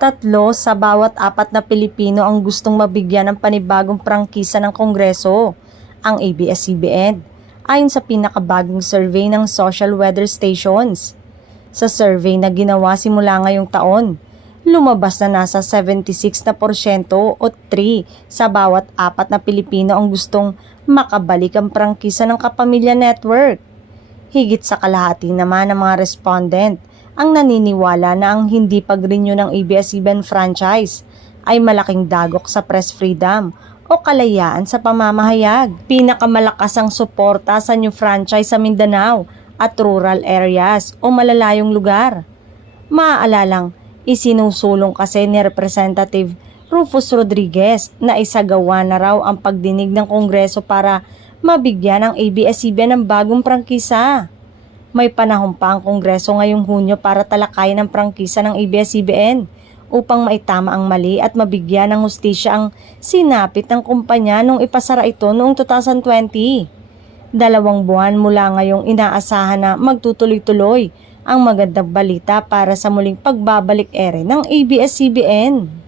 3 sa bawat 4 na Pilipino ang gustong mabigyan ng panibagong prangkisa ng Kongreso, ang ABS-CBN, ayon sa pinakabagong survey ng Social Weather Stations. Sa survey na ginawa simula ngayong taon, lumabas na nasa 76% o 3 sa bawat 4 na Pilipino ang gustong makabalik ang prangkisa ng Kapamilya Network. Higit sa kalahati naman ng mga respondent ang naniniwala na ang hindi pag-renew ng ABS-CBN franchise ay malaking dagok sa press freedom o kalayaan sa pamamahayag. Pinakamalakas ang suporta sa new franchise sa Mindanao at rural areas o malalayong lugar. Maaalalang isinusulong kasi ni Representative Rufus Rodriguez na isagawa na raw ang pagdinig ng Kongreso para mabigyan ng ABS-CBN ng bagong prangkisa. May panahon pa ang Kongreso ngayong Hunyo para talakayin ang prangkisa ng ABS-CBN upang maitama ang mali at mabigyan ng hustisya ang sinapit ng kumpanya nung ipasara ito noong 2020. 2 buwan mula ngayong inaasahan na magtutuloy-tuloy ang magandang balita para sa muling pagbabalik ere ng ABS-CBN.